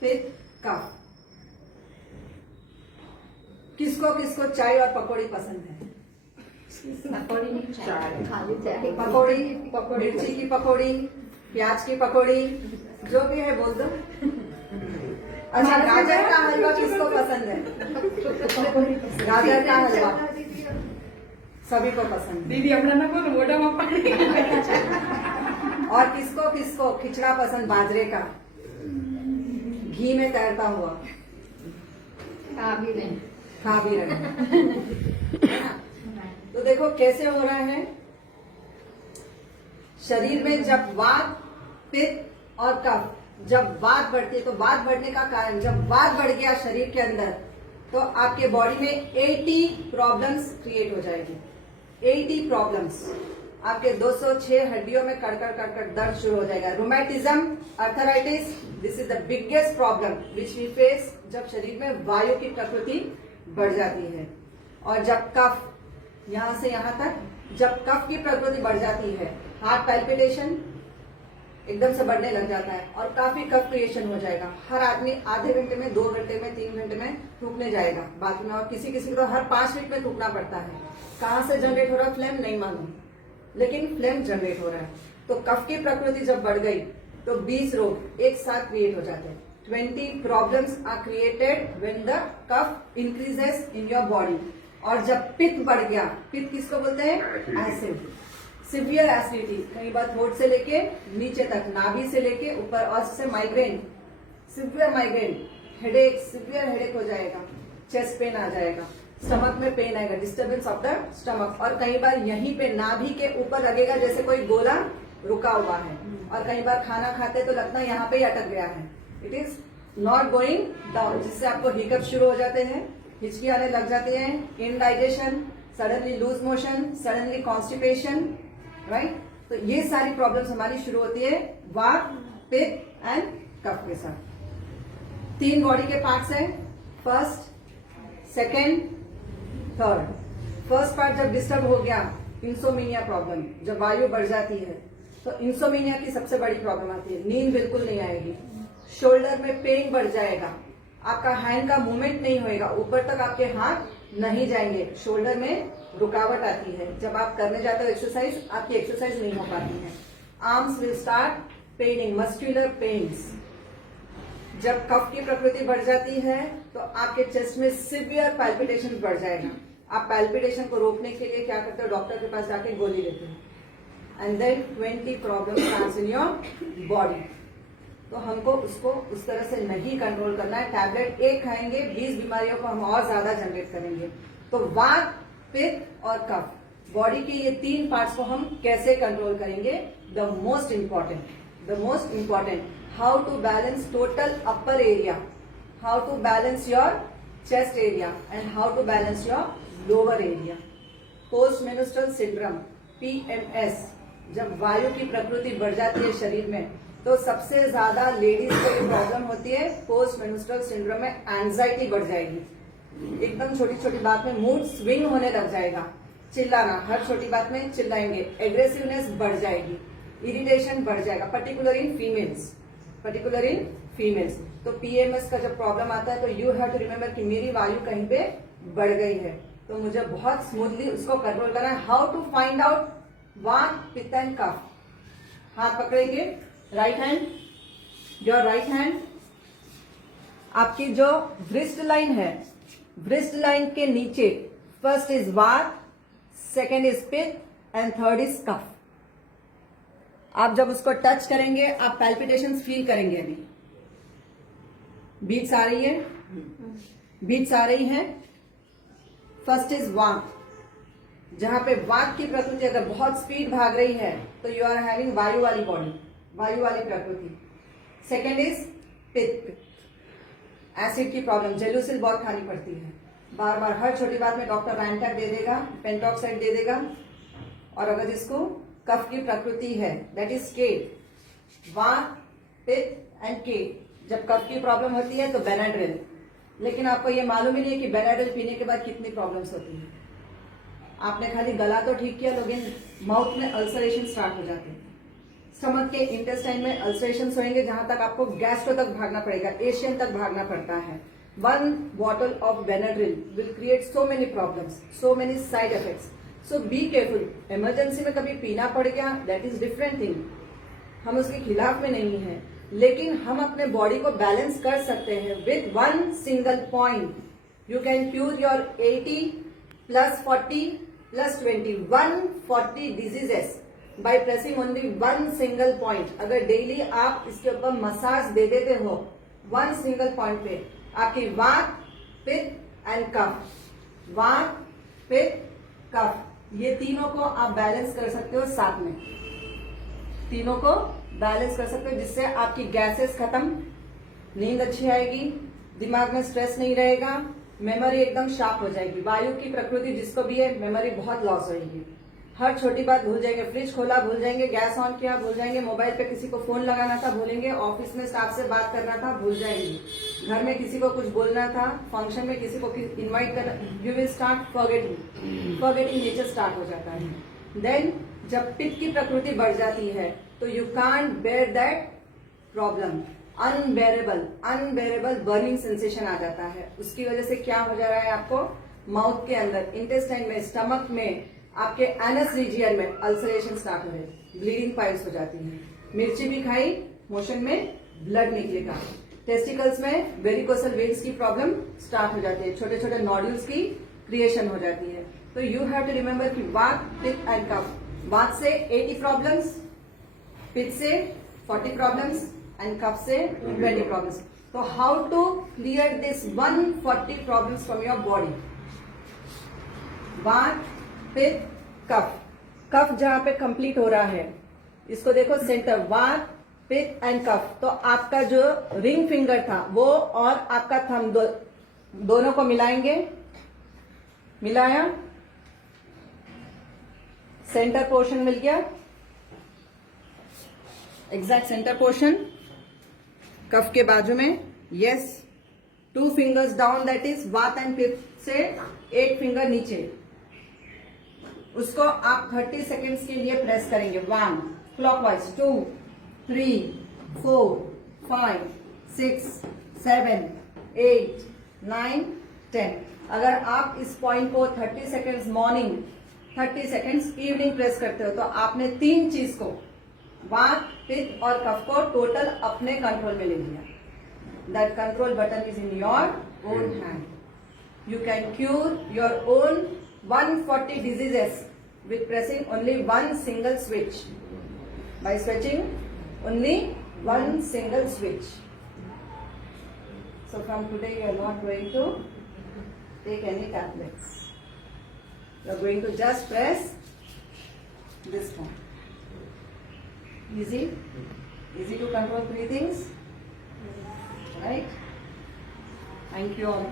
पित्त, कफ। किसको किसको चाय और पकौड़ी पसंद है? पकौड़ी नहीं, चाय खाली चाय। पकौड़ी, मिर्ची की पकौड़ी, प्याज की पकौड़ी, जो भी है बोल दो। अच्छा, गाजर का हलवा किसको पसंद है? गाजर का हलवा सभी को पसंद है। दीदी अपना ना बोलो, मोटा मापा। और किसको किसको खिचड़ा पसंद, बाजरे का, घी में तैरता हुआ? खा भी नहीं। खा भी रहे हैं। तो देखो कैसे हो रहा है। शरीर में जब वात, पित्त और कफ, जब वात बढ़ती है तो वात बढ़ने का कारण, जब वात बढ़ गया शरीर के अंदर तो आपके बॉडी में 80 प्रॉब्लम्स क्रिएट हो जाएगी। 80 प्रॉब्लम्स, आपके 206 हड्डियों में कड़कड़ कड़कड़ दर्द शुरू हो जाएगा। Rheumatism, arthritis, this is the biggest problem which we face जब शरीर में वायु की प्रकृति बढ़ जाती है। और जब कफ, यहां से यहां तक, जब कफ की प्रकृति बढ़ जाती है, हार्ट पैल्पिटेशन एकदम से बढ़ने लग जाता है और काफी कफ क्रिएशन हो जाएगा। हर आदमी आधे घंटे में, 2 घंटे में, 3 घंटे में थूकने जाएगा बाथरूम में, और किसी किसी को तो हर 5 मिनट में थूकना पड़ता है। कहां से जनरेट हो रहा है फ्लेम नहीं मालूम, लेकिन फ्लेम जनरेट हो रहा है। तो कफ की प्रकृति जब बढ़ गई तो 20 रोग एक साथ क्रिएट हो जाते हैं। 20 problems are created when the kapha increases in your body. और जब पित्त बढ़ गया, पित्त किसको बोलते हैं? एसिड, सिवियर एसिडिटी, कई बार थ्रोट से लेके नीचे तक, नाभि से लेके ऊपर, और से migraine, severe migraine, headache, severe headache हो जाएगा, चेस्ट पेन आ जाएगा, स्टमक में पेन आएगा, डिस्टर्बेंस ऑफ द स्टमक। और कई बार यहीं पे नाभि के ऊपर लगेगा जैसे कोई गोला रुका हुआ है, और कई बार खाना खाते तो लगता है यहाँ पे ही अटक गया है। It is not going down, जिससे आपको हिकअप शुरू हो जाते हैं, हिचकी आने लग जाती है, indigestion, suddenly loose motion, suddenly constipation, right. तो ये सारी प्रॉब्लम्स हमारी शुरू होती है वात, पित्त एंड कफ के साथ। 3 बॉडी के पार्ट्स हैं, first, second, third. First part जब डिस्टर्ब हो गया, इंसोमिनिया प्रॉब्लम, जब वायु बढ़ जाती है तो इंसोमिनिया की सबसे बड़ी प्रॉब्लम आती है, नींद बिल्कुल नहीं आएगी, शोल्डर में पेन बढ़ जाएगा, आपका हैंड का मूवमेंट नहीं होएगा, ऊपर तक आपके हाथ नहीं जाएंगे, शोल्डर में रुकावट आती है, जब आप करने जाते हो एक्सरसाइज, आपकी एक्सरसाइज नहीं हो पाती है। Arms will start paining, muscular pains. जब कफ की प्रकृति बढ़ जाती है तो आपके चेस्ट में सिवियर पैल्पिटेशन बढ़ जाएगा। आप पैल्पिटेशन को रोकने के लिए क्या करते हो? डॉक्टर के पास जाके गोली लेते हो, and then 20 problem comes in your body. तो हमको उसको उस तरह से नहीं कंट्रोल करना है। टैबलेट एक खाएंगे, 20 बीमारियों को हम और ज्यादा जनरेट करेंगे। तो वात, पित्त और कफ, बॉडी के ये 3 पार्ट्स को हम कैसे कंट्रोल करेंगे? The most important, how to balance total upper area, how to balance your chest area and how to balance your lower area. Post menstrual syndrome, PMS, जब वायु की प्रकृति बढ़ जाती है शरीर में तो सबसे ज्यादा लेडीज को ये प्रॉब्लम होती है। पोस्ट मेन्स्ट्रुअल सिंड्रोम में एंजाइटी बढ़ जाएगी, एकदम छोटी छोटी बात में मूड स्विंग होने लग जाएगा, चिल्लाना, हर छोटी बात में चिल्लाएंगे, एग्रेसिवनेस बढ़ जाएगी, इरिटेशन बढ़ जाएगा, पर्टिकुलर इन फीमेल्स। तो PMS का जब प्रॉब्लम आता है तो यू हैव टू रिमेम्बर कि मेरी वायु कहीं पे बढ़ गई है, तो मुझे बहुत स्मूथली उसको कंट्रोल करना है। हाउ टू फाइंड आउट वात, पित्त एंड कफ? हाथ पकड़ेंगे, right hand, your right hand, आपकी जो व्रिस्ट लाइन है, व्रिस्ट लाइन के नीचे फर्स्ट इज वात, सेकेंड इज पित्त एंड थर्ड इज कफ। आप जब उसको टच करेंगे आप पैल्पिटेशंस फील करेंगे। अभी बीट्स आ रही है, बीट्स आ रही हैं। फर्स्ट इज वात, जहां पे वात की प्रकृति अगर बहुत स्पीड भाग रही है तो यू आर हैविंग वायु वाली बॉडी, वायु वाली प्रकृति। सेकेंड इज पित्त, एसिड की प्रॉब्लम, जेलुसिल बहुत खानी पड़ती है, बार बार हर छोटी बात में डॉक्टर रैंटैक दे देगा, पेंटॉक्साइड दे देगा। और अगर जिसको कफ की प्रकृति है, दैट इज के, वात, पित्त एंड के, जब कफ की प्रॉब्लम होती है तो बेनाड्रिल। लेकिन आपको ये मालूम ही नहीं है कि बेनाड्रिल पीने के बाद कितनी प्रॉब्लम्स होती है। आपने खाली गला तो ठीक किया, लेकिन माउथ में अल्सरेशन स्टार्ट हो जाते हैं, स्टमक के इंटेस्टाइन में अल्सरेशन होंगे, जहां तक आपको गैस्ट्रो तक भागना पड़ेगा, एशियन तक भागना पड़ता है. 1 bottle of Benadryl will create so many problems, so many side effects. So be careful. Emergency में कभी पीना पड़ गया, that is different thing. हम उसके खिलाफ में नहीं है, लेकिन हम अपने बॉडी को बैलेंस कर सकते हैं with 1 single point. You can cure your 80 plus 40 plus 20, 140 diseases by pressing only 1 single point. अगर डेली आप इसके ऊपर मसाज दे देते हो 1 single point पे, आपकी वात, पित्त एंड कफ, वात, पित्त, कफ, ये तीनों को आप बैलेंस कर सकते हो साथ में. तीनों को बैलेंस कर सकते हो, जिससे आपकी गैसेस खत्म, नींद अच्छी आएगी, दिमाग में स्ट्रेस नहीं रहेगा, मेमोरी एकदम शार्प हो जाएगी. वायु की प्रकृति जिसको भी है, मेमोरी बहुत लॉस होगी. हर छोटी बात भूल जाएंगे, फ्रिज खोला भूल जाएंगे, गैस ऑन किया भूल जाएंगे, मोबाइल पे किसी को फोन लगाना था भूलेंगे, ऑफिस में स्टाफ से बात करना था भूल जाएंगे, घर में किसी को कुछ बोलना था, फंक्शन में किसी को इनवाइट करना, you will start forgetting nature start हो जाता है. देन जब पित्त की प्रकृति बढ़ जाती है तो you can't bear that problem. Unbearable burning sensation आ जाता है. उसकी वजह से क्या हो जा रहा है, आपको माउथ के अंदर, इंटेस्टाइन में, स्टमक में, आपके एनस रीजियन में अल्सरेशन स्टार्ट हो रहे, ब्लीडिंग पाइल्स हो जाती है. मिर्ची भी खाई, मोशन में ब्लड निकलेगा. टेस्टिकल्स में वेरिकोसल वेन्स की प्रॉब्लम स्टार्ट हो जाती है, छोटे छोटे नॉड्यूल्स की क्रिएशन हो जाती है. तो यू हैव टू रिमेम्बर कि वात, पित्त एंड कफ. वात से 80 प्रॉब्लम्स, पित्त से 40 प्रॉब्लम्स एंड कफ से 20 प्रॉब्लम्स. तो how to clear this 140 problems from your body. Vata, pitta, कफ. कफ जहां पे कंप्लीट हो रहा है, इसको देखो सेंटर, वात, पित्त एंड कफ. तो आपका जो रिंग फिंगर था वो और आपका थंब दोनों को मिलाएंगे, मिलाया, सेंटर पोर्शन मिल गया, एग्जैक्ट सेंटर पोर्शन कफ के बाजू में. Yes, 2 fingers down, that is वात एंड पित्त से 8 फिंगर नीचे. उसको आप 30 सेकेंड्स के लिए प्रेस करेंगे. 1 क्लॉकवाइज, 2 3 4 5 6 7 8 9 10. अगर आप इस पॉइंट को 30 seconds morning, 30 seconds evening press करते हो, तो आपने 3 चीज को, वात, पित्त और कफ को टोटल अपने कंट्रोल में ले लिया. That control button is in your own hand. You can cure your own 140 diseases with pressing only 1 single switch. By switching only 1 single switch. So from today you are not going to take any tablets. You are going to just press this one. Easy? Easy to control 3 things? Right? Thank you all.